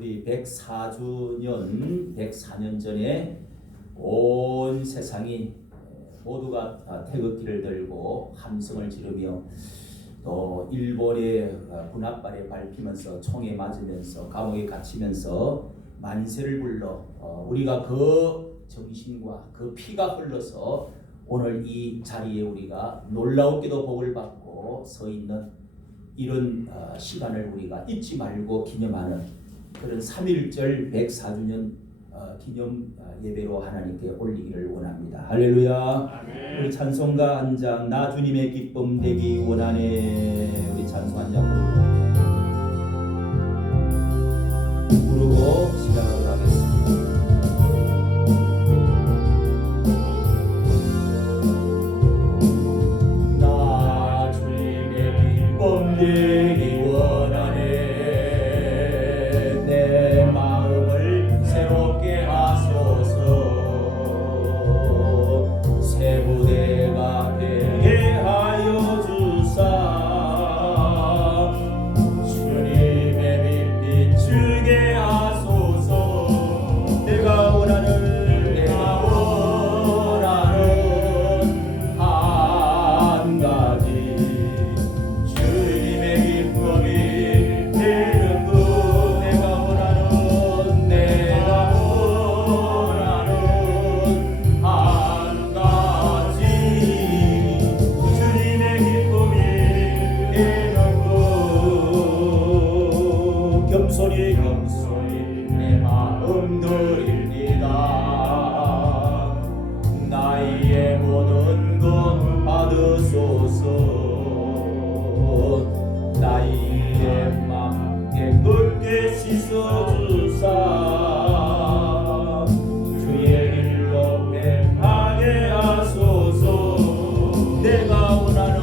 우리 104년 전에 온 세상이 모두가 태극기를 들고 함성을 지르며 또 일본의 군합발에 밟히면서 총에 맞으면서 감옥에 갇히면서 만세를 불러 우리가 그 정신과 그 피가 흘러서 오늘 이 자리에 우리가 놀라웠게도 복을 받고 서 있는 이런 시간을 우리가 잊지 말고 기념하는 그런 3.1절 104주년 기념 예배로 하나님께 올리기를 원합니다. 할렐루야. 아멘. 우리 찬송가 한 장 나 주님의 기쁨 되기 원하네. 우리 찬송 한 장 부르고 시작하도록 하겠습니다. 나 주님의 기쁨 되기 원하네. 내 마음을 새롭게 하소서. 새 부대가 되게 하여 주사. 주님의 빛 비추게 하소서. 내가 원하는 한 가지 주님의 기쁨이 되는 것. 내가 원하는 한 가지 주님의 기쁨이 되는 것. 겸손히 내 마음 드립니다. 나의 모든 것 받으소서. 나의 맘 깨끗게 씻어주사. 주의 길로 행하게 하소서. 내가 원하는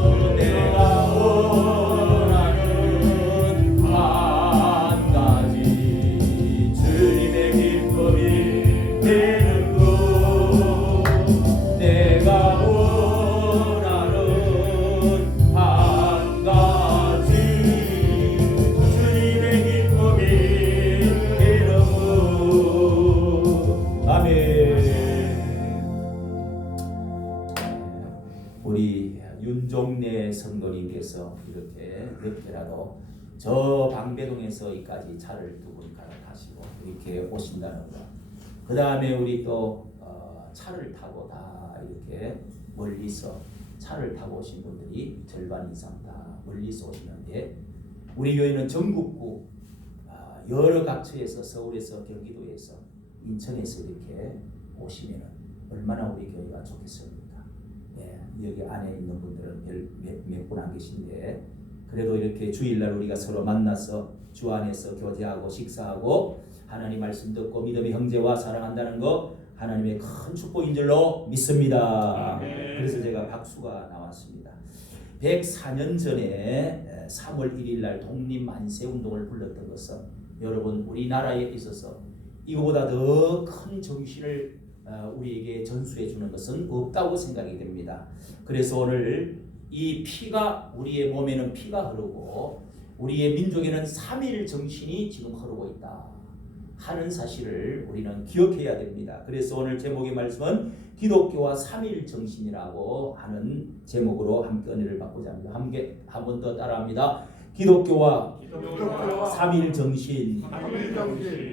한 가지 주님의 기쁨이 되는 것. 내가 원하는 한 가지 주님의 기쁨이 되는 것. 아멘. 우리 윤종래 성도님께서 이렇게 늦게라도 저 방배동에서 여기까지 차를 두 분 갈아타시고 이렇게 오신다는 거. 그 다음에 우리 또 차를 타고 다 이렇게 멀리서 차를 타고 오신 분들이 절반 이상 다 멀리서 오시는데, 우리 교회는 전국구 여러 각처에서, 서울에서, 경기도에서, 인천에서 이렇게 오시면 얼마나 우리 교회가 좋겠습니까? 네, 여기 안에 있는 분들은 몇 분 안 계신데, 그래도 이렇게 주일날 우리가 서로 만나서 주 안에서 교제하고 식사하고 하나님 말씀 듣고 믿음의 형제와 사랑한다는 거 하나님의 큰 축복인 줄로 믿습니다. 아멘. 그래서 제가 박수가 나왔습니다. 104년 전에 3월 1일 날 독립 만세 운동을 불렀던 것은 여러분 우리나라에 있어서 이거보다 더 큰 정신을 우리에게 전수해 주는 것은 없다고 생각이 됩니다. 그래서 오늘 이 피가, 우리의 몸에는 피가 흐르고 우리의 민족에는 3.1 정신이 지금 흐르고 있다 하는 사실을 우리는 기억해야 됩니다. 그래서 오늘 제목의 말씀은 기독교와 3.1 정신이라고 하는 제목으로 함께 은혜를 받고자 합니다. 함께 한 번 더 따라합니다. 기독교와 3.1 정신.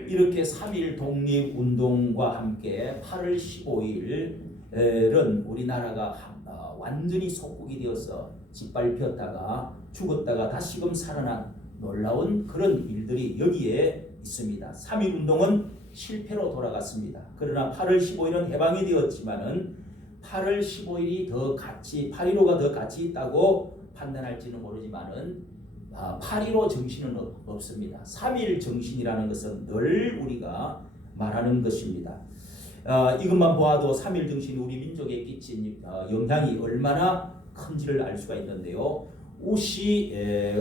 이렇게 3.1 독립운동과 함께 8월 15일은 우리나라가 완전히 속국이 되어서 짓밟혔다가 죽었다가 다시금 살아난 놀라운 그런 일들이 여기에 있습니다. 3.1 운동은 실패로 돌아갔습니다. 그러나 8월 15일은 해방이 되었지만은 8월 15일이 더 가치, 8.15가 더 가치 있다고 판단할지는 모르지만은 8.15 정신은 없습니다. 3.1 정신이라는 것은 늘 우리가 말하는 것입니다. 이것만 보아도 3.1 정신이 우리 민족에 끼친 영향이 얼마나 큰지를 알 수가 있는데요.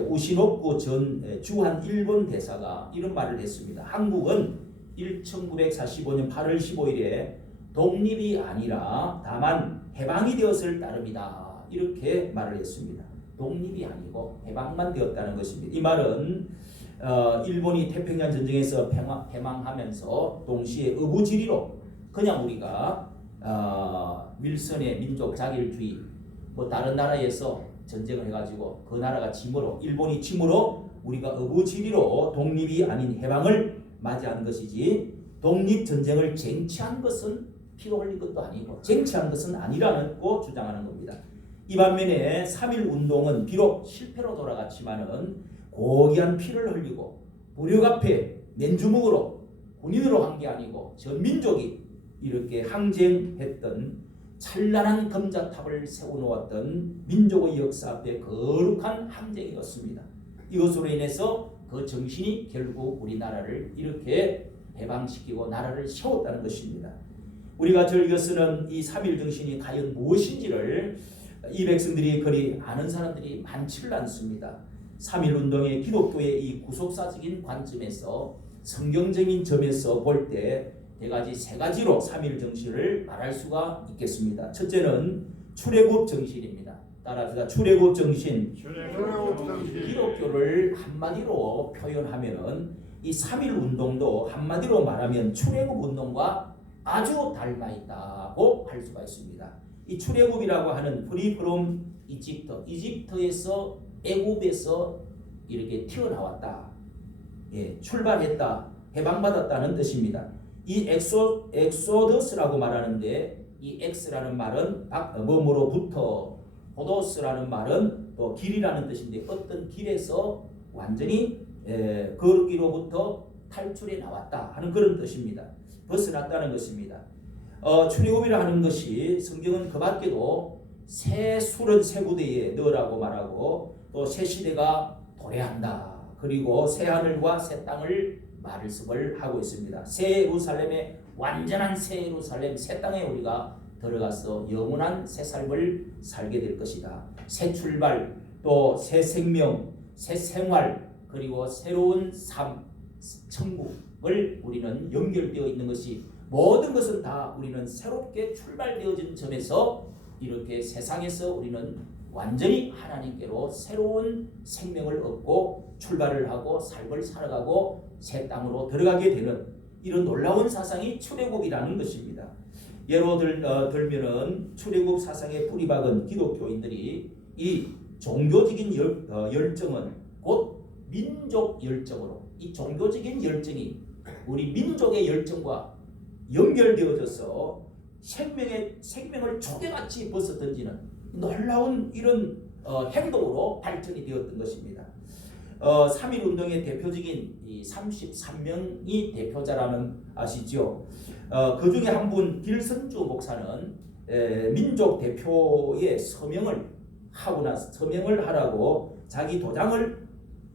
우시노부 전 주한 일본 대사가 이런 말을 했습니다. 한국은 1945년 8월 15일에 독립이 아니라 다만 해방이 되었을 따름이다. 이렇게 말을 했습니다. 독립이 아니고 해방만 되었다는 것입니다. 이 말은 일본이 태평양 전쟁에서 패망하면서 동시에 어부지리로 그냥 우리가 윌슨의 민족 자결주의 뭐 다른 나라에서 전쟁을 해가지고 그 나라가 침으로 일본이 침으로 우리가 어부지리로 독립이 아닌 해방을 맞이한 것이지 독립전쟁을 쟁취한 것은 피가 흘린 것도 아니고 쟁취한 것은 아니라고 주장하는 겁니다. 이 반면에 3.1 운동은 비록 실패로 돌아갔지만은 고귀한 피를 흘리고 무력 앞에 맨주먹으로 군인으로 한 게 아니고 전 민족이 이렇게 항쟁했던 찬란한 금자탑을 세워놓았던 민족의 역사 앞에 거룩한 항쟁이었습니다. 이것으로 인해서 그 정신이 결국 우리나라를 이렇게 해방시키고 나라를 세웠다는 것입니다. 우리가 즐겨 쓰는 이 3.1 정신이 과연 무엇인지를 이 백성들이 그리 아는 사람들이 많지를 않습니다. 3.1 운동의 기독교의 이 구속사적인 관점에서 성경적인 점에서 볼 때 대가지 세 가지로 3.1 정신을 말할 수가 있겠습니다. 첫째는 출애굽 정신입니다. 따라합시다. 출애굽 정신. 기독교를 한마디로 표현하면은 이 3.1 운동도 한마디로 말하면 출애굽 운동과 아주 닮아 있다고 할 수가 있습니다. 이 출애굽이라고 하는 프리 프롬 이집트에서 애굽에서 이렇게 튀어나왔다. 예, 출발했다. 해방받았다는 뜻입니다. 이 엑소더스라고 말하는데 이 엑스라는 말은 뭐뭐로부터 호도스라는 말은 또 길이라는 뜻인데 어떤 길에서 완전히 거르기로부터 탈출해 나왔다 하는 그런 뜻입니다. 벗어났다는 것입니다. 출애굽이라 하는 것이 성경은 그 밖에도 새 술은 새 부대에 넣으라고 말하고 또 새 시대가 도래한다. 그리고 새 하늘과 새 땅을 말씀을 하고 있습니다. 새 예루살렘의 완전한 새 예루살렘 새 땅에 우리가 들어가서 영원한 새 삶을 살게 될 것이다. 새 출발 또 새 생명 새 생활 그리고 새로운 삶 천국을 우리는 연결되어 있는 것이 모든 것은 다 우리는 새롭게 출발되어진 점에서 이렇게 세상에서 우리는 완전히 하나님께로 새로운 생명을 얻고 출발을 하고 삶을 살아가고 새 땅으로 들어가게 되는 이런 놀라운 사상이 출애굽이라는 것입니다. 예로 들면은 출애굽 사상의 뿌리박은 기독교인들이 이 종교적인 열정은 곧 민족 열정으로 이 종교적인 열정이 우리 민족의 열정과 연결되어져서 생명을 초계같이 벗어던지는 놀라운 이런 행동으로 발전이 되었던 것입니다. 3.1 운동의 대표적인 이 33명이 대표자라는 아시죠? 그 중에 한 분 길선주 목사는 민족 대표의 서명을 하라고 자기 도장을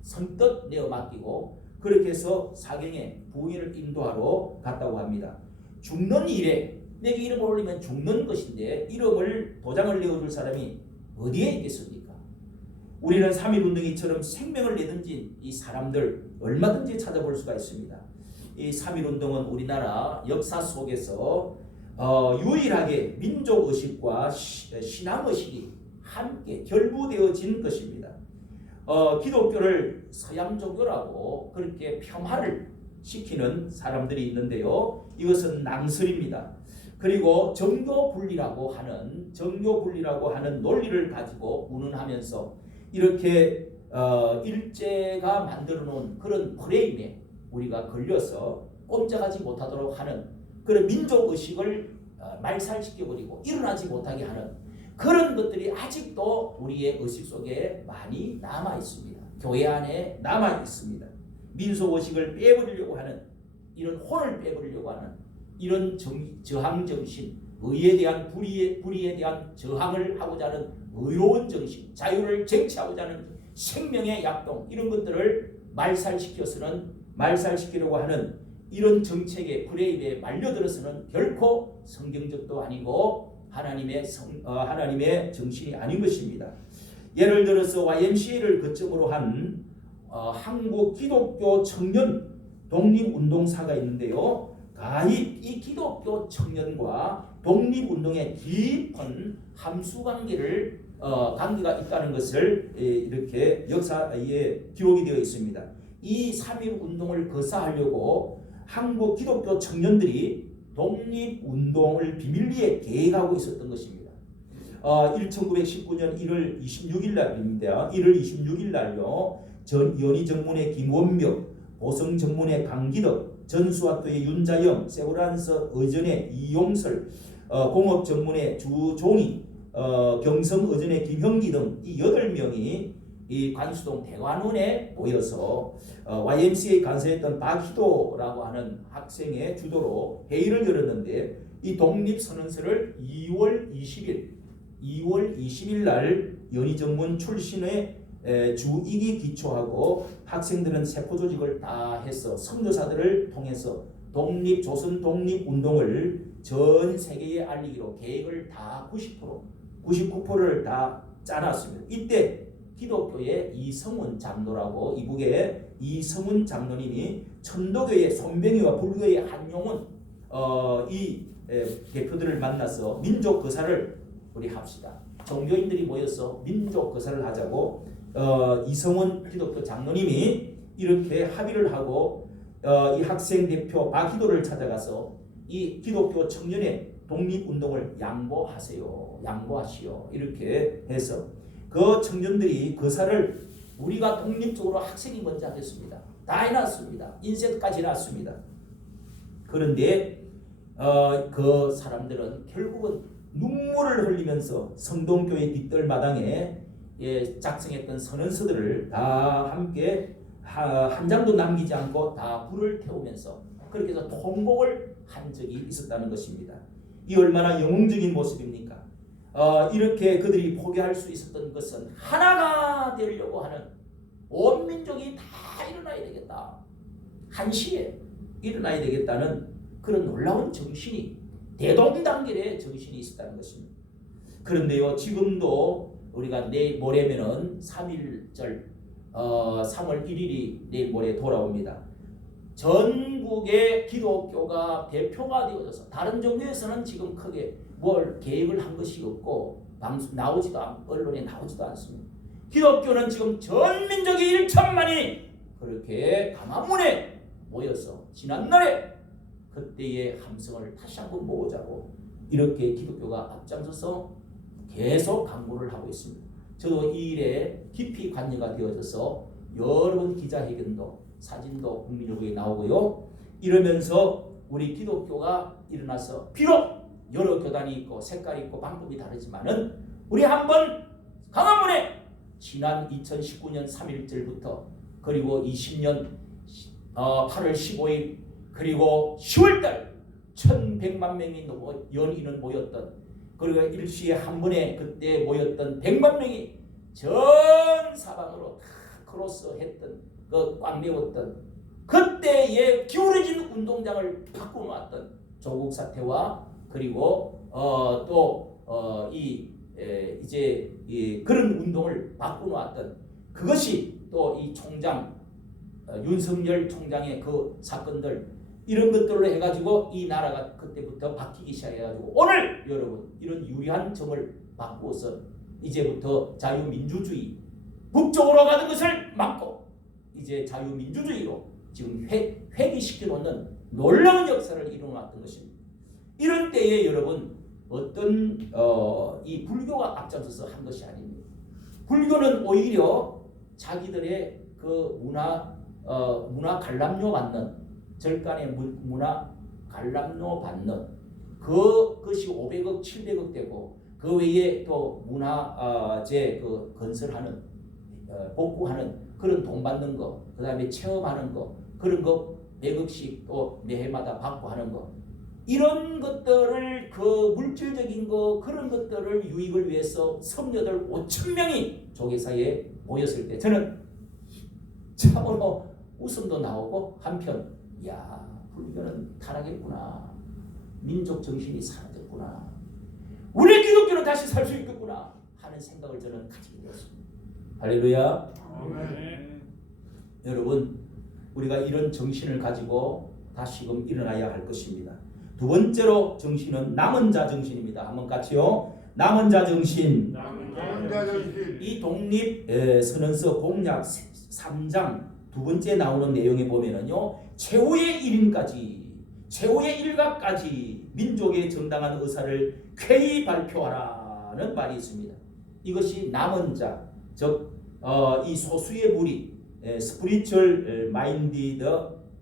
선뜻 내어 맡기고 그렇게 해서 사경에 부인을 인도하러 갔다고 합니다. 죽는 일에 내게 이름을 올리면 죽는 것인데 도장을 내어줄 사람이 어디에 있겠습니까? 우리는 3.1 운동이처럼 생명을 내던진 이 사람들 얼마든지 찾아볼 수가 있습니다. 이 3.1 운동은 우리나라 역사 속에서 유일하게 민족의식과 신앙의식이 함께 결부되어진 것입니다. 기독교를 서양 종교라고 그렇게 폄하를 시키는 사람들이 있는데요. 이것은 낭설입니다. 그리고 정교 분리라고 하는 논리를 가지고 운운하면서 이렇게 일제가 만들어 놓은 그런 프레임에 우리가 걸려서 꼼짝하지 못하도록 하는 그런 민족 의식을 말살시켜버리고 일어나지 못하게 하는 그런 것들이 아직도 우리의 의식 속에 많이 남아 있습니다. 교회 안에 남아 있습니다. 민속 의식을 빼버리려고 하는 이런 혼을 빼버리려고 하는 이런 저항 정신, 의에 대한 불의에 대한 저항을 하고자 하는 의로운 정신, 자유를 쟁취하고자 하는 생명의 약동 이런 것들을 말살시키려고 하는 이런 정책의 프레임에 말려들어서는 결코 성경적도 아니고 하나님의 정신이 아닌 것입니다. 예를 들어서 YMCA를 거점으로 한 한국 기독교 청년 독립운동사가 있는데요. 이 기독교 청년과 독립운동의 깊은 함수관계가 있다는 것을 이렇게 역사에 기록이 되어 있습니다. 이 3.1 운동을 거사하려고 한국 기독교 청년들이 독립운동을 비밀리에 계획하고 있었던 것입니다. 1919년 1월 26일 날입니다. 1월 26일 날요. 연희 정문의 김원명, 보성 정문의 강기덕, 전수학도의 윤자영, 세브란스 의전의 이용설, 공업 정문의 주종희, 경성 의전의 김형기 등 이 8명이 이 관수동 대관원에 모여서 YMCA 간사했던 박희도라고 하는 학생의 주도로 회의를 열었는데, 이 독립선언서를 2월 20일 날 연희정문 출신의 주익이 기초하고 학생들은 세포 조직을 다 해서 선교사들을 통해서 조선 독립운동을 전 세계에 알리기로 계획을 다 99%를 다 짜놨습니다. 이때 기독교의 이성훈 장로라고, 이북의 이성훈 장로님이 천도교의 손병희와 불교의 한용운 이 대표들을 만나서 민족 거사를 우리 합시다. 종교인들이 모여서 민족 거사를 하자고 이성훈 기독교 장로님이 이렇게 합의를 하고 이 학생 대표 박희도를 찾아가서 이 기독교 청년의 독립운동을 양보하시오 이렇게 해서 그 청년들이 거사를 우리가 독립적으로 학생이 먼저 하겠습니다. 다 해놨습니다. 인쇄까지 해놨습니다. 그런데 그 사람들은 결국은 눈물을 흘리면서 성동교회 뒷뜰마당에 작성했던 선언서들을 다 함께 한 장도 남기지 않고 다 불을 태우면서 그렇게 해서 통곡을 한 적이 있었다는 것입니다. 이 얼마나 영웅적인 모습입니까? 이렇게 그들이 포기할 수 있었던 것은 하나가 되려고 하는 온 민족이 다 일어나야 되겠다, 한시에 일어나야 되겠다는 그런 놀라운 정신이, 대동단결의 정신이 있었다는 것입니다. 그런데요, 지금도 우리가 내일 모레면은 3.1절 3월 1일이 내일 모레 돌아옵니다. 전국의 기독교가 대표가 되어져서 다른 종교에서는 지금 크게 뭘 계획을 한 것이 없고 언론에 나오지도 않습니다. 기독교는 지금 전 민족이 1천만이 그렇게 강화문에 모여서 지난날에 그때의 함성을 다시 한번 모으자고 이렇게 기독교가 앞장서서 계속 강구를 하고 있습니다. 저도 이 일에 깊이 관여가 되어져서 여러 번 기자회견도 사진도 국민일보에 나오고요. 이러면서 우리 기독교가 일어나서 비록 여러 교단이 있고 색깔이 있고 방법이 다르지만은 우리 한번 강화문에 지난 2019년 3.1절부터 그리고 20년 8월 15일 그리고 10월달 1,100만 명이 연인은 모였던, 그리고 일시에 한 번에 그때 모였던 100만 명이 전 사방으로 다 크로스했던 그 꽉 메웠던 그때의 기울어진 운동장을 바꿔놓았던 조국 사태와 그리고 이제 그런 운동을 바꿔놓았던 그것이 또 이 총장 윤석열 총장의 그 사건들 이런 것들로 해가지고 이 나라가 그때부터 바뀌기 시작해가지고 오늘 여러분 이런 유리한 점을 바꾸어서 이제부터 자유민주주의 북쪽으로 가는 것을 막고 이제 자유민주주의로 지금 회귀시켜 놓는 놀라운 역사를 이루어놨던 것입니다. 이런 때에 여러분 어떤 이 불교가 앞장서서 한 것이 아닙니다. 불교는 오히려 자기들의 그 문화 관람료 받는 절간의 문화 관람료 받는 그것이 500억 700억 되고 그 외에 또 문화재 그 건설하는 복구하는 그런 돈 받는 거, 그 다음에 체험하는 거 그런 거 100억씩 또 매해마다 받고 하는 거, 이런 것들을 그 물질적인 거 그런 것들을 유익을 위해서 성녀들 5,000명이 조계사에 모였을 때 저는 참으로 웃음도 나오고 한편 야 불교는 타락했구나, 민족 정신이 사라졌구나, 우리 기독교는 다시 살 수 있겠구나 하는 생각을 저는 가지게 되었습니다. 할렐루야. 아멘. 여러분 우리가 이런 정신을 가지고 다시금 일어나야 할 것입니다. 두 번째로 정신은 남은 자 정신입니다. 한번 같이요. 남은 자 정신. 이 독립 선언서 공약 3장 두 번째 나오는 내용에 보면은요, 최후의 1인까지, 최후의 일각까지 민족의 정당한 의사를 쾌히 발표하라는 말이 있습니다. 이것이 남은 자, 즉 이 소수의 무리, 스피리추얼 마인디드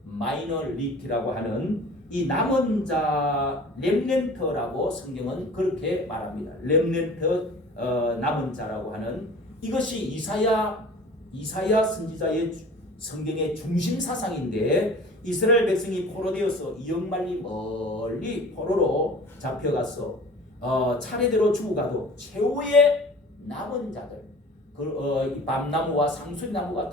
마이너리티라고 하는 이 남은 자 렘넨트라고 성경은 그렇게 말합니다. 렘넨트 남은 자라고 하는 이것이 이사야 선지자의 성경의 중심 사상인데, 이스라엘 백성이 포로되어서 이역만리 멀리 포로로 잡혀가서 차례대로 죽어가도 최후의 남은 자들, 밤나무와 상수리나무가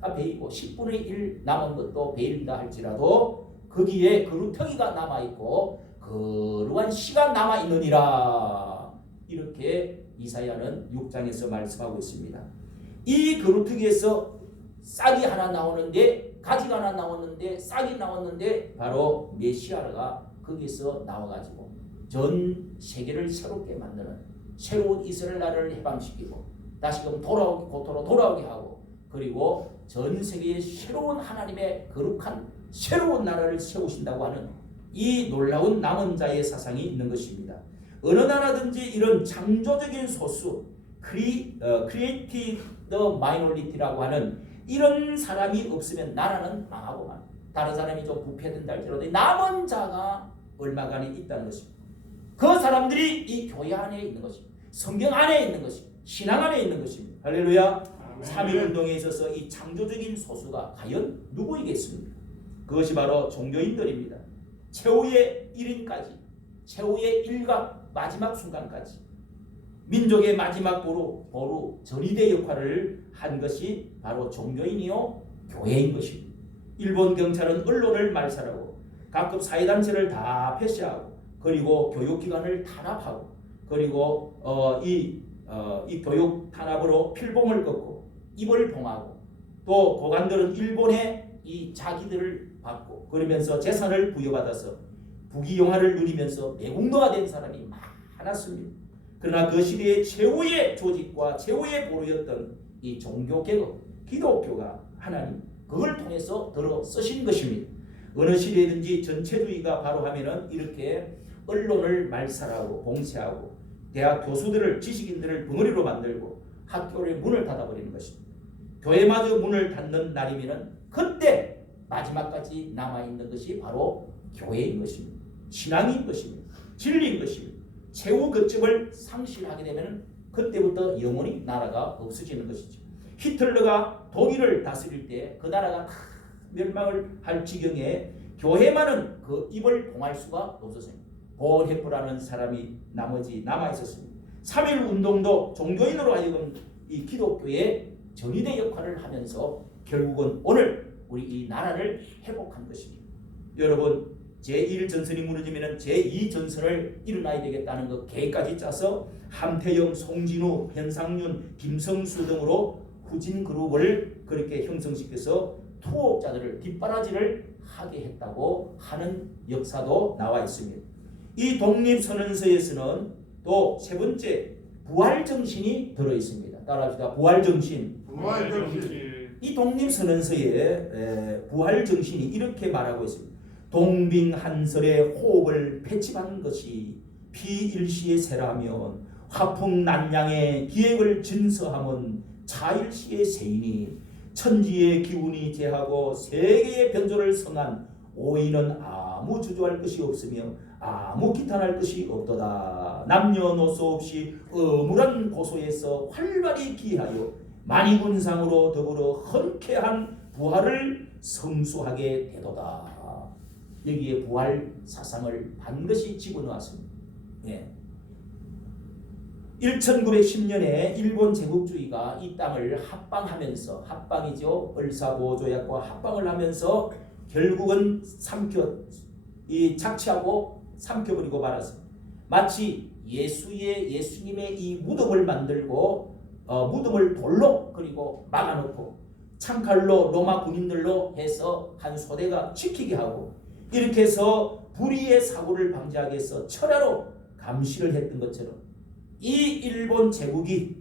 다 베이고 10분의 1 남은 것도 베일다 할지라도 거기에 그루터기가 남아있고 거룩한 씨가 남아있느니라, 이렇게 이사야는 6장에서 말씀하고 있습니다. 이 그루터기에서 싹이 하나 나오는데, 가지가 하나 나왔는데, 싹이 나왔는데 바로 메시아가 거기서 나와가지고 전 세계를 새롭게 만드는 새로운 이스라엘 나라를 해방시키고 다시금 고토로 돌아오게 하고, 그리고 전 세계에 새로운 하나님의 거룩한 새로운 나라를 세우신다고 하는 이 놀라운 남은 자의 사상이 있는 것입니다. 어느 나라든지 이런 창조적인 소수, created minority라고 하는 이런 사람이 없으면 나라는 망하고만, 다른 사람이 좀 부패된다 할지라도 남은 자가 얼마간에 있다는 것입니다. 그 사람들이 이 교회 안에 있는 것입니다. 성경 안에 있는 것입니다. 신앙 안에 있는 것입니다. 할렐루야. 3.1운동에 있어서 이 창조적인 소수가 과연 누구이겠습니까? 그것이 바로 종교인들입니다. 최후의 1인까지, 최후의 일각 마지막 순간까지 민족의 마지막 보루 전위대 역할을 한 것이 바로 종교인이요 교회인 것입니다. 일본 경찰은 언론을 말살하고 각급 사회단체를 다 폐쇄하고, 그리고 교육기관을 탄압하고, 그리고 이 교육 탄압으로 필봉을 걷고 입을 봉하고, 또 고관들은 일본의 이 자기들을 받고 그러면서 재산을 부여받아서 부귀영화를 누리면서 매국노가 된 사람이 많았습니다. 그러나 그 시대의 최후의 조직과 최후의 보루였던 이 종교개혁, 기독교가 하나님 그걸 통해서 들어 쓰신 것입니다. 어느 시대든지 전체주의가 바로 하면은 이렇게 언론을 말살하고 봉쇄하고 대학 교수들을, 지식인들을 벙어리로 만들고 학교의 문을 닫아버리는 것입니다. 교회마저 문을 닫는 날이면은 그때 마지막까지 남아있는 것이 바로 교회인 것입니다. 신앙인 것입니다. 진리인 것입니다. 최후 거점을 상실하게 되면 그때부터 영원히 나라가 없어지는 것이죠. 히틀러가 독일을 다스릴 때 그 나라가 멸망을 할 지경에 교회만은 그 입을 봉할 수가 없었어요. 보헤프라는 사람이 나머지 남아있었습니다. 3.1 운동도 종교인으로 하여금 이 기독교의 전위대 역할을 하면서 결국은 오늘 우리 이 나라를 회복한 것입니다. 여러분, 제1전선이 무너지면 제2전선을 일어나야 되겠다는 그 계획까지 짜서 함태영, 송진우, 현상윤, 김성수 등으로 후진 그룹을 그렇게 형성시켜서 투옥자들을 뒷바라지를 하게 했다고 하는 역사도 나와 있습니다. 이 독립선언서에서는 또 세 번째 부활정신이 들어있습니다. 따라합시다. 부활정신. 이 독립선언서의 부활정신이 이렇게 말하고 있습니다. 동빙한설의 호흡을 패치받는 것이 비일시의 새라면 화풍난양의 기획을 진서함은 차일시의 세이니 천지의 기운이 제하고 세계의 변조를 성한 오이는 아무 주저할 것이 없으며 아무 기탄할 것이 없도다. 남녀노소 없이 어물한 고소에서 활발히 기하여 만이군상으로 더불어 흔쾌한 부활을 성수하게 되도다. 여기에 부활 사상을 반드시 집어넣었습니다. 예. 1910년에 일본 제국주의가 이 땅을 합방하면서, 합방이죠. 을사보조약과 합방을 하면서 결국은 착취하고 삼켜버리고 말았습니다. 마치 예수님의 이 무덤을 만들고 무덤을 돌로 그리고 막아놓고 창칼로 로마 군인들로 해서 한 소대가 지키게 하고, 이렇게 해서 불의의 사고를 방지하기 위해서 철야로 감시를 했던 것처럼 이 일본 제국이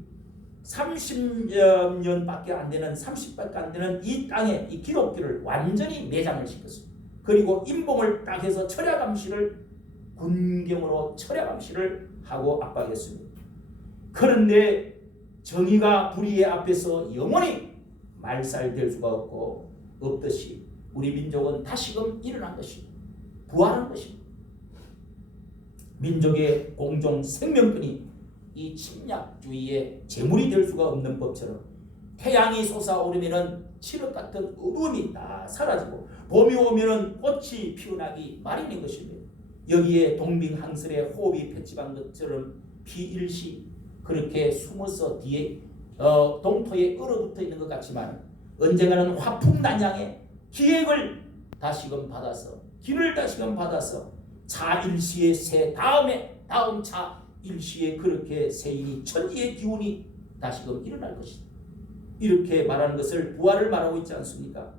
30년밖에 안 되는 30밖에 안 되는 이 땅에 이 기독교를 완전히 매장을 시켰습니다. 그리고 임봉을 딱 해서 철야감시를 군경으로 철야감시를 하고 압박했습니다. 그런데 정의가 불의의 앞에서 영원히 말살될 수가 없듯이 우리 민족은 다시금 일어난 것입니다. 부활한 것입니다. 민족의 공종 생명권이 이 침략주의의 재물이 될 수가 없는 법처럼 태양이 솟아오르면은 칠흑 같은 어두움이 다 사라지고 봄이 오면은 꽃이 피어나기 마련인 것입니다. 여기에 동빙항설의 호흡이 펼쳐간 것처럼 비일시 그렇게 숨어서 뒤에 동토에 얼어붙어 있는 것 같지만 언젠가는 화풍단양의 기획을 다시금 받아서 길을 다시금 받아서 차일시의 새 다음 차일시에 그렇게 세인이 천지의 기운이 다시금 일어날 것이다. 이렇게 말하는 것을 부활을 말하고 있지 않습니까?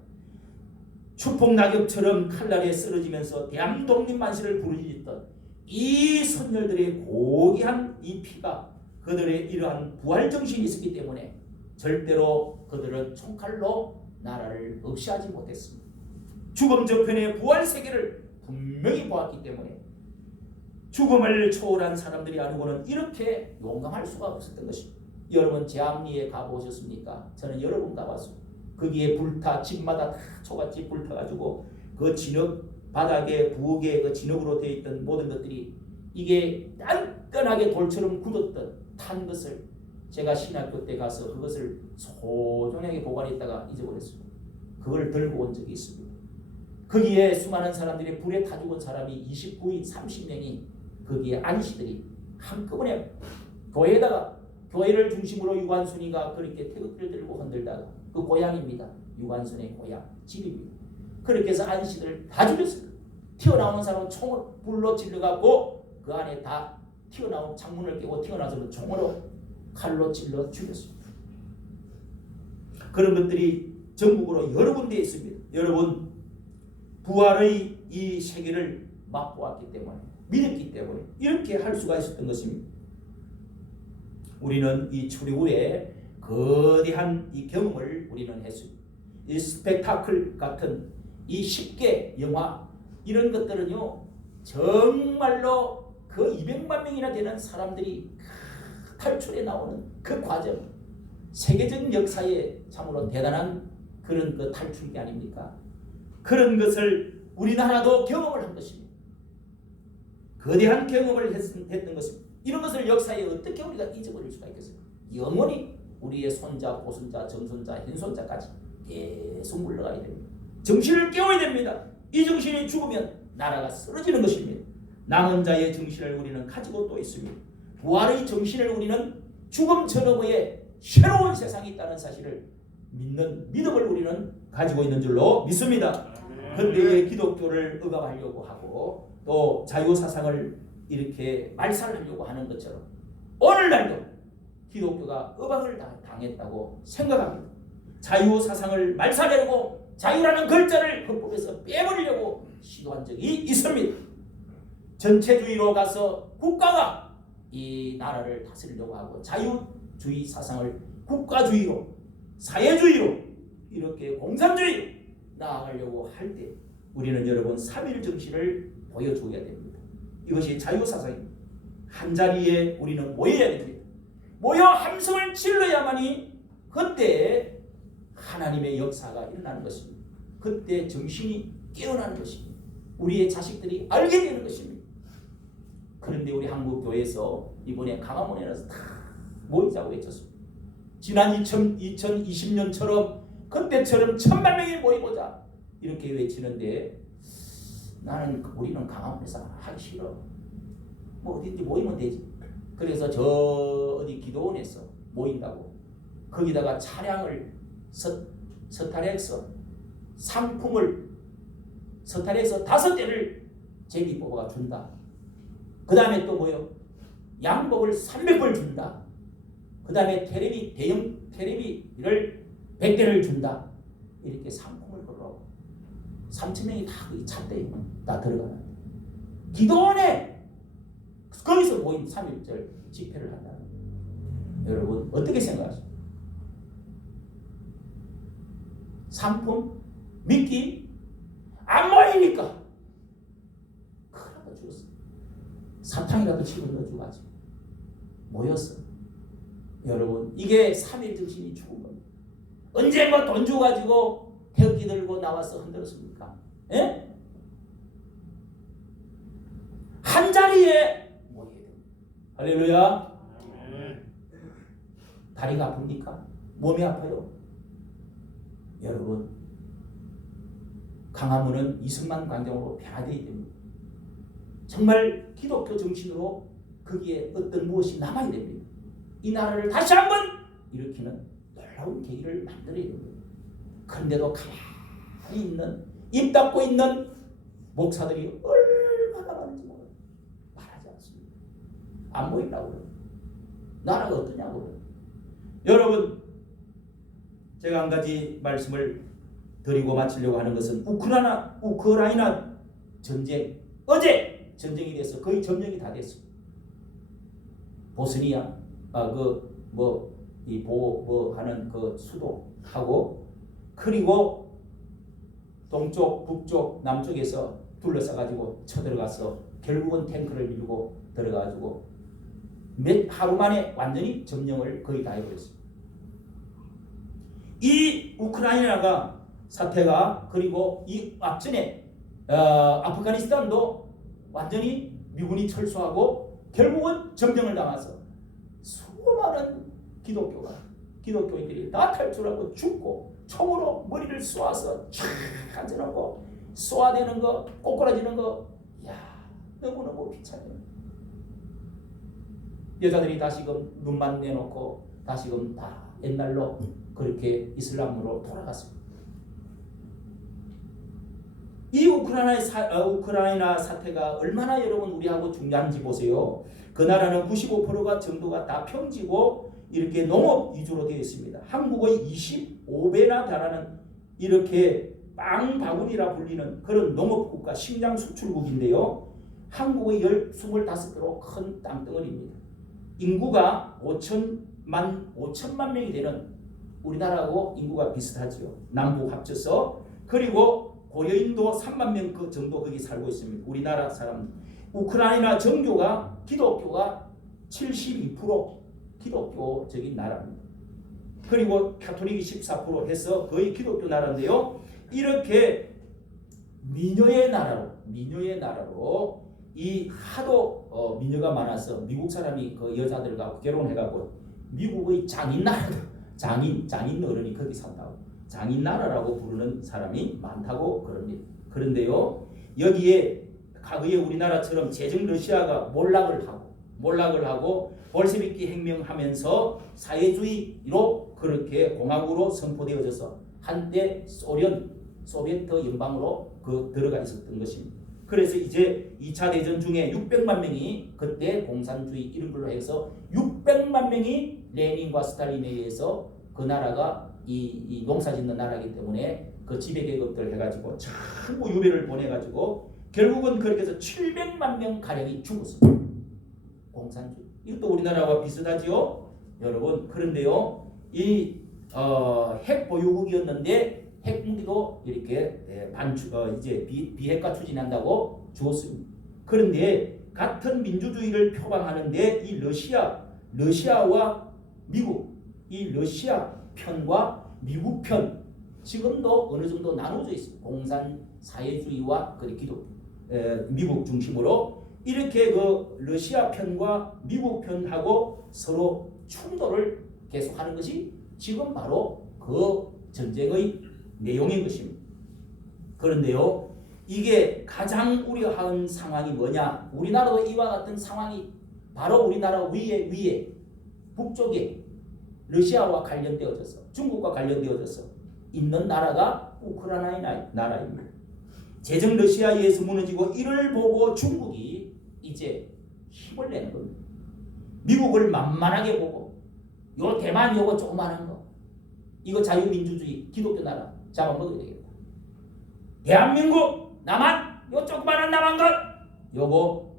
추풍낙엽처럼 칼날에 쓰러지면서 대암독립만시를 부르짖던 이 선열들의 고귀한 이 피가 그들의 이러한 부활정신이 있었기 때문에 절대로 그들은 총칼로 나라를 없이하지 못했습니다. 죽음 저편의 부활세계를 분명히 보았기 때문에 죽음을 초월한 사람들이 아니고는 이렇게 용감할 수가 없었던 것입니다. 여러분 제암리에 가보셨습니까? 저는 여러 번 가봤습니다. 거기에 불타 집마다 다 초가집 불타가지고 그 진흙 바닥에 부엌에 그 진흙으로 되어 있던 모든 것들이 이게 단단하게 돌처럼 굳었던 탄 것을 제가 신학교 때 가서 그것을 소중하게 보관했다가 잊어버렸습니다. 그걸 들고 온 적이 있습니다. 거기에 수많은 사람들이 불에 타 죽은 사람이 29인 30명이 거기에 안시들이 한꺼번에 교회를 중심으로 유관순이가 그렇게 태극기를 들고 흔들다가 그 고향입니다. 유관순의 고향 집입니다. 그렇게 해서 안시들을 다 죽였어요. 튀어나오는 사람은 총을 불로 찔러갖고 그 안에 다 튀어나온 창문을 깨고 튀어나와서 총으로 칼로 찔러 죽였습니다. 그런 것들이 전국으로 여러 군데에 있습니다. 여러분 부활의 이 세계를 맛보았기 때문에 믿었기 때문에 이렇게 할 수가 있었던 것입니다. 우리는 이 출애굽의 거대한 이 경험을 우리는 했습니다. 이 스펙타클 같은 이 10개 영화 이런 것들은요 정말로 그 200만 명이나 되는 사람들이 탈출에 나오는 그 과정 세계적 역사에 참으로 대단한 그런 그 탈출이 아닙니까? 그런 것을 우리나라도 경험을 한 것입니다. 거대한 경험을 했던 것입니다. 이런 것을 역사에 어떻게 우리가 잊어버릴 수가 있겠어요? 영원히 우리의 손자, 고손자, 정손자, 흰손자까지 계속 물러가야 됩니다. 정신을 깨워야 됩니다. 이 정신이 죽으면 나라가 쓰러지는 것입니다. 남은 자의 정신을 우리는 가지고 또 있습니다. 부활의 정신을 우리는 죽음 전후에 새로운 세상이 있다는 사실을 믿는 믿음을 우리는 가지고 있는 줄로 믿습니다. 근대의 기독교를 억압하려고 하고 또 자유사상을 이렇게 말살하려고 하는 것처럼 오늘날도 기독교가 억압을 당했다고 생각합니다. 자유사상을 말살하려고 자유라는 글자를 헌법에서 빼버리려고 시도한 적이 있습니다. 전체주의로 가서 국가가 이 나라를 다스리려고 하고 자유주의 사상을 국가주의로 사회주의로 이렇게 공산주의로 나아가려고 할 때 우리는 여러분 3.1 정신을 보여줘야 됩니다. 이것이 자유사상입니다. 한자리에 우리는 모여야 됩니다. 모여 함성을 질러야만이 그때 하나님의 역사가 일어나는 것입니다. 그때 정신이 깨어나는 것입니다. 우리의 자식들이 알게 되는 것입니다. 그런데 우리 한국교회에서 이번에 강화문에서 다 모이자고 외쳤습니다. 지난 2020년처럼 그때처럼 1000만 명이 모이보자 이렇게 외치는데 나는 우리는 강화문에서 하기 싫어. 뭐 어딘지 모이면 되지. 그래서 저 어디 기도원에서 모인다고 거기다가 차량을 서탈해서 상품을 서탈해서 5대를 제비 뽑아가 준다. 그 다음에 또 뭐요? 양복을 300벌 준다. 그 다음에 테레비 대형 테레비를 100대를 준다. 이렇게 상품을 걸어 3,000명이 다 찼대요. 다 들어가는 기도원에 거기서 모인 3.1절 집회를 한다. 여러분 어떻게 생각하십니까? 상품? 미끼? 안 모이니까 큰일 죽었어. 사탕이라도 치고 넣어주고 하지. 모였어. 여러분 이게 3일 정신이 죽은 겁니다. 언제 뭐 돈 줘가지고 태극기 들고 나와서 흔들었습니까? 예? 한 자리에 모여야 됩니다. 할렐루야. 다리가 아픕니까? 몸이 아파요? 여러분 강화문은 이승만 광장으로 변화되어야 됩니다. 정말 기독교 정신으로 거기에 어떤 무엇이 남아야 됩니다. 이 나라를 다시 한번 일으키는 놀라운 계기를 만들어야 됩니다. 그런데도 가만히 있는 입 닫고 있는 목사들이 얼마나 많은지 몰라요. 말하지 않습니다. 안 보인다고 그래요. 나라가 어떠냐고 그래요. 여러분 제가 한 가지 말씀을 드리고 마치려고 하는 것은 우크라이나 전쟁 어제 전쟁이 돼서 거의 점령이 다 됐습니다. 보스니아 하는 그 수도하고 그리고 동쪽, 북쪽, 남쪽에서 둘러싸가지고 쳐들어가서 결국은 탱크를 밀고 들어가가지고 하루 만에 완전히 점령을 거의 다 해버렸습니다. 이 우크라이나가 사태가 그리고 이 앞전에 아프가니스탄도 완전히 미군이 철수하고 결국은 점령을 당해서 수많은 기독교인들이 다 탈출하고 죽고 총으로 머리를 쏘아서 촥 앉아놓고 쏘아대는 거 꼬꾸라지는 거 너무너무 비참해요. 여자들이 다시금 눈만 내놓고 다시금 다 옛날로 그렇게 이슬람으로 돌아갔습니다. 이 우크라이나 사태가 얼마나 여러분 우리하고 중요한지 보세요. 그 나라는 95%가 정도가 다 평지고 이렇게 농업 위주로 되어 있습니다. 한국의 25배나 달하는 이렇게 빵바구니라 불리는 그런 농업국가 식량 수출국인데요. 한국의 25배로 큰 땅덩어리입니다. 인구가 5천만 명이 되는 우리나라하고 인구가 비슷하지요. 남북 합쳐서. 그리고 고려인도 3만 명 그 정도 거기 살고 있습니다. 우리나라 사람. 우크라이나 정교가 기독교가 72% 기독교적인 나라입니다. 그리고 가톨릭이 14% 해서 거의 기독교 나라인데요. 이렇게 미녀의 나라로 이 하도 미녀가 많아서 미국 사람이 그 여자들과 결혼해가고 미국의 장인 어른이 거기 산다고 장인 나라라고 부르는 사람이 많다고 그럽니다. 그런데요 여기에 과거에 우리나라처럼 제정 러시아가 몰락을 하고 볼셰비키 혁명하면서 사회주의로 그렇게 공화국으로 선포되어져서 한때 소비에트 연방으로 들어가 있었던 것입니다. 그래서 이제 2차 대전 중에 600만 명이 그때 공산주의 이런 걸로 해서 600만 명이 레닌과 스탈린에 의해서 그 나라가 이 농사짓는 나라이기 때문에 그 지배계급들 해가지고 전부 유배를 보내가지고 결국은 그렇게 해서 700만 명 가량이 죽었습니다. 공산주의. 이것도 우리나라와 비슷하지요, 여러분. 그런데요, 이 핵 보유국이었는데 핵무기도 이렇게 이제 비핵화 추진한다고 주었습니다. 그런데 같은 민주주의를 표방하는데 이 러시아와 미국, 이 러시아 편과 미국 편 지금도 어느 정도 나눠져 있습니다. 공산 사회주의와 미국 중심으로 이렇게 그 러시아 편과 미국 편하고 서로 충돌을 계속하는 것이 지금 바로 그 전쟁의 내용인 것입니다. 그런데요, 이게 가장 우려하는 상황이 뭐냐? 우리나라도 이와 같은 상황이 바로 우리나라 위에 북쪽에 러시아와 관련되어져서 중국과 관련되어져서 있는 나라가 우크라이나 나라입니다. 제정 러시아에 의해서 무너지고 이를 보고 중국이 이제 힘을 내는 겁니다. 미국을 만만하게 보고 요 대만 요거 조그마한 거 이거 자유민주주의 기독교 나라 잡아먹어야 되겠다. 대한민국 남한 요 조그마한 남한 것 요거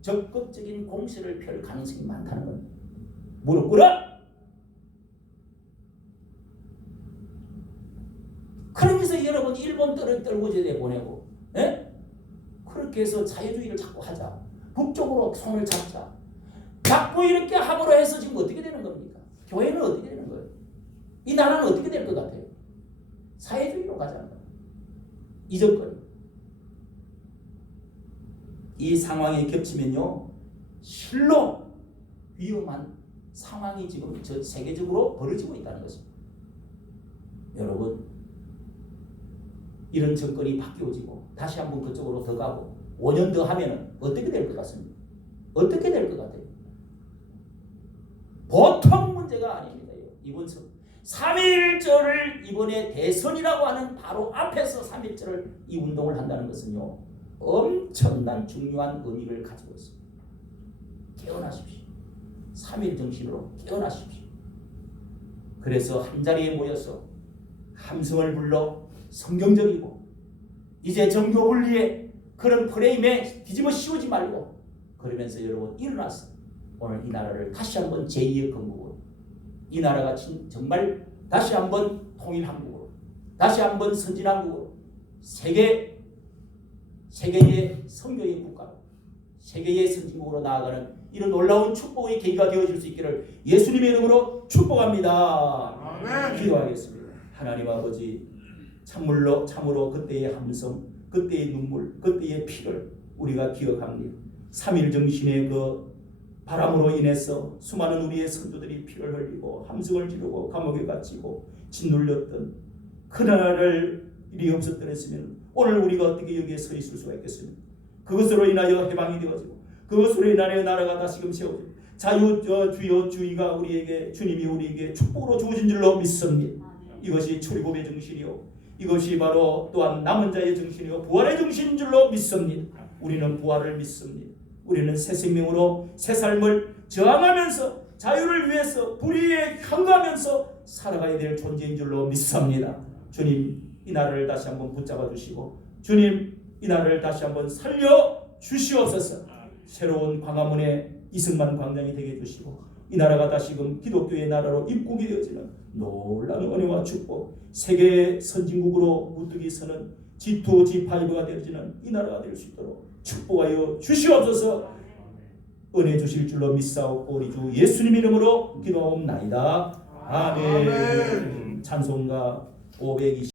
적극적인 공세를 펼 가능성이 많다는 겁니다. 무릎 꿇어 그러면서 여러분 일본 떨구제대 보내고, 예? 그렇게 해서 자유주의를 자꾸 하자. 북쪽으로 손을 잡자. 자꾸 이렇게 함으로 해서 지금 어떻게 되는 겁니까? 교회는 어떻게 되는 거예요? 이 나라는 어떻게 될 것 같아요? 사회주의로 가자는 거예요. 이 정권이. 이 상황이 겹치면요, 실로 위험한 상황이 지금 전 세계적으로 벌어지고 있다는 것입니다. 여러분, 이런 정권이 바뀌어지고 다시 한번 그쪽으로 더 가고 5년 더 하면은 어떻게 될 것 같습니까? 어떻게 될 것 같아요? 보통 문제가 아닙니다. 이번 3.1절을 이번에 대선이라고 하는 바로 앞에서 3.1절을 이 운동을 한다는 것은요, 엄청난 중요한 의미를 가지고 있습니다. 깨어나십시오. 3.1 정신으로 깨어나십시오. 그래서 한자리에 모여서 함성을 불러 성경적이고 이제 정교 분리의 그런 프레임에 뒤집어 씌우지 말고, 그러면서 여러분 일어나서 오늘 이 나라를 다시 한번 제2의 건국으로, 이 나라가 정말 다시 한번 통일한국으로, 다시 한번 선진한국으로, 세계의 선교의 국가로, 세계의 선진국으로 나아가는 이런 놀라운 축복의 계기가 되어질 수 있기를 예수님의 이름으로 축복합니다. 아멘. 기도하겠습니다. 하나님 아버지, 참으로 그때의 함성, 그때의 눈물, 그때의 피를 우리가 기억합니다. 3.1 정신의 그 바람으로 인해서 수많은 우리의 선조들이 피를 흘리고 함성을 지르고 감옥에 갇히고 짓눌렸던 그날을 일이 없었더랬으면 오늘 우리가 어떻게 여기에 서 있을 수가 있겠습니까? 그것으로 인하여 해방이 되어지고 그것으로 인하여 나라가 다시금 세워지고 주의가 우리에게, 주님이 우리에게 축복으로 주어진 줄로 믿습니다. 이것이 출애굽의 정신이요, 이것이 바로 또한 남은 자의 정신이요 부활의 정신인 줄로 믿습니다. 우리는 부활을 믿습니다. 우리는 새 생명으로 새 삶을 저항하면서 자유를 위해서 불의에 향거하면서 살아가야 될 존재인 줄로 믿습니다. 주님, 이 나라를 다시 한번 붙잡아 주시고, 주님, 이 나라를 다시 한번 살려 주시옵소서. 새로운 광화문의 이승만 광장이 되게 해주시고, 이 나라가 다시금 기독교의 나라로 입국이 되어지는 놀라운 은혜와 축복, 세계 선진국으로 우뚝이 서는 G2, G5가 되어지는 이 나라가 될 수 있도록 축복하여 주시옵소서. 은혜 주실 줄로 믿사옵고 우리 주 예수님 이름으로 기도하옵나이다. 아멘. 찬송가 520